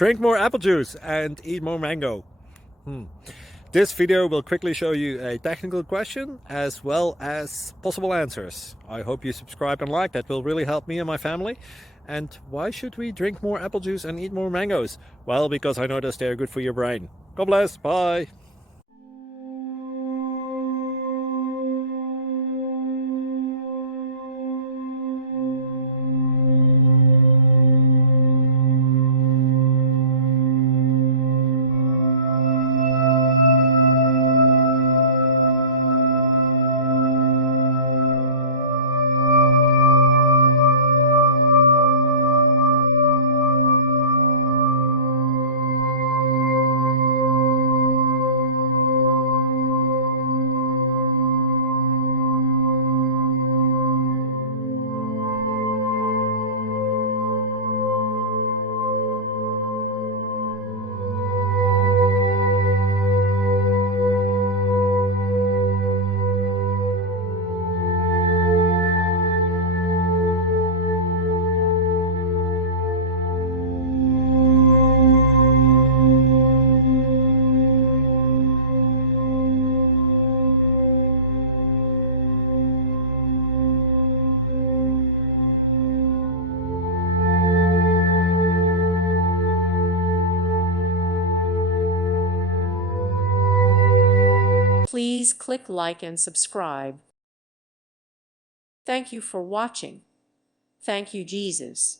Drink more apple juice and eat more mango. This video will quickly show you a technical question as well as possible answers. I hope you subscribe and like, that will really help me and my family. And why should we drink more apple juice and eat more mangoes? Well, because I noticed they're good for your brain. God bless, bye. Please click like and subscribe. Thank you for watching. Thank you, Jesus.